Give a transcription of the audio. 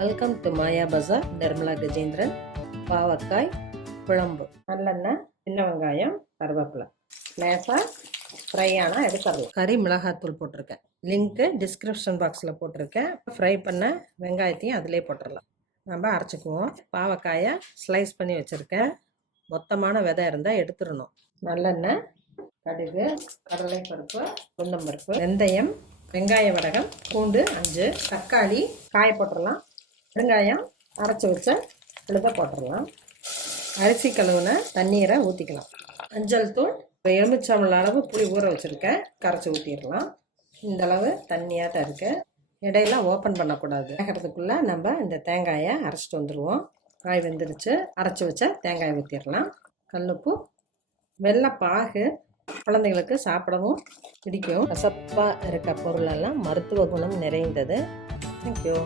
Welcome to மாயா பஜார். நிர்மலா கஜேந்திரன். பாவக்காய் குழம்பு, நல்லெண்ணெய், சின்ன வெங்காயம், கருவேப்பிலை, லேசாக ஃப்ரை ஆனால் எடுத்துடலாம். கறி மிளகாத்தூள் போட்டிருக்கேன், லிங்க்கு டிஸ்கிரிப்ஷன் பாக்ஸில் போட்டிருக்கேன். ஃப்ரை பண்ண வெங்காயத்தையும் அதிலே போட்டுடலாம். நம்ம அரைச்சிக்குவோம். பாவக்காயை ஸ்லைஸ் பண்ணி வச்சுருக்கேன். மொத்தமான விதை இருந்தால் எடுத்துடணும். நல்லெண்ணெய், கடுகு, கடலைப்பருப்பு, உளுந்தம்பருப்பு, வெந்தயம், வெங்காய வடகம், பூண்டு 5, தக்காளி, காய போட்டுடலாம். வெங்காயம் அரைச்சி வச்ச விழுத போட்டுடலாம். அரிசி கழுவுன தண்ணீரை ஊற்றிக்கலாம். மஞ்சள் தூள், எலுமிச்சம்பழ அளவு புளி ஊற வச்சுருக்கேன், கரைச்சி ஊற்றிடலாம். இந்தளவு தண்ணியாக தான் இருக்கு. இடையில ஓப்பன் பண்ணக்கூடாது. வேகிறதுக்குள்ளே நம்ம இந்த தேங்காயை அரைச்சிட்டு வந்துடுவோம். காய் வெந்துருச்சு. அரைச்சி வச்ச தேங்காயை ஊற்றிடலாம். கல்லுப்பு, வெள்ளைப்பாகு குழந்தைங்களுக்கு சாப்பிடவும் பிடிக்கும். கசப்பாக இருக்க பொருளெல்லாம் மருத்துவ குணம் நிறைந்தது. தேங்க்யூ.